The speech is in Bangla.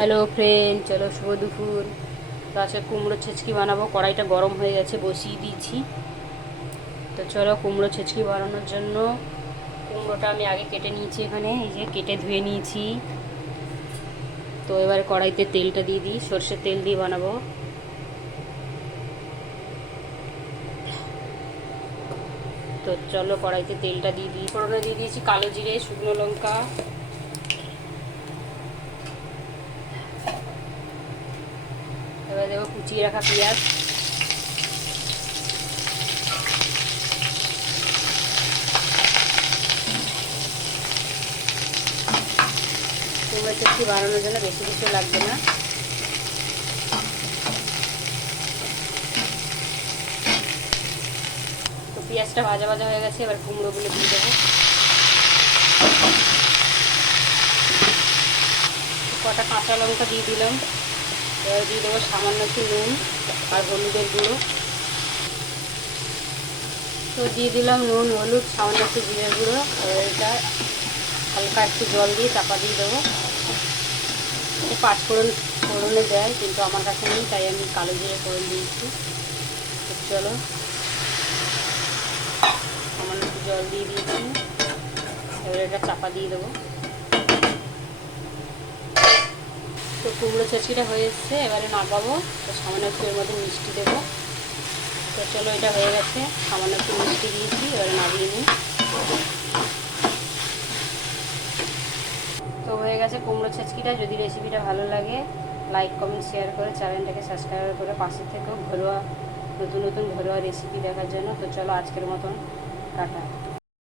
হ্যালো ফ্রেন্ড, চলো শুভ দুপুর। তো আজকে কুমড়ো ছেচকি বানাবো। কড়াইটা গরম হয়ে গেছে, বসিয়ে দিয়েছি। তো চলো কুমড়ো ছেচকি বানানোর জন্য কুমড়োটা আমি আগে কেটে নিয়েছি। এখানে এই যে কেটে ধুয়ে নিয়েছি। তো এবার কড়াইতে তেলটা দিয়ে দিই, সর্ষের তেল দিয়ে বানাবো। তো চলো কড়াইতে তেলটা দিয়ে দিই। ফোড়নে দিয়ে দিয়েছি কালো জিরে, শুকনো লঙ্কা, এবার দেবো কুচিয়ে রাখা পেঁয়াজ, কুমড়ো ছেচকি বানানোর জন্য বেশি কিছু লাগবে না। তো পেঁয়াজটা ভাজা ভাজা হয়ে গেছে, এবার কুমড়োগুলো দিয়ে দেবো। কটা কাঁচা লঙ্কা দিয়ে দিলাম। এবার দিয়ে দেবো সামান্য একটু নুন আর হলুদের গুঁড়ো। তো দিয়ে দিলাম নুন, হলুদ, সামান্য একটু জিরের গুঁড়ো। এবার এটা হালকা একটু জল দিয়ে চাপা দিয়ে দেবো। ফোড়নে দেয়, কিন্তু আমার কাছে নেই, তাই আমি কালো জিরে ফোড়ন দিয়েছি। তো চলো সামান্য একটু জল দিয়ে দিয়েছি। এবার এটা চাপা দিয়ে দেবো। তো কুমড়ো ছেচকিটা হয়ে এসছে, এবারে নামাবো। তো সামান্য একটু এর মধ্যে মিষ্টি দেবো। তো চলো এটা হয়ে গেছে, সামান্য একটু মিষ্টি দিয়েছি, এবারে নামিয়ে নিই। তো হয়ে গেছে কুমড়ো ছেচকিটা। যদি রেসিপিটা ভালো লাগে, লাইক কমেন্ট শেয়ার করে চ্যানেলটাকে সাবস্ক্রাইব করে পাশে থেকেও নতুন নতুন ঘরোয়া রেসিপি দেখার জন্য। তো চলো আজকের মতন টাটা।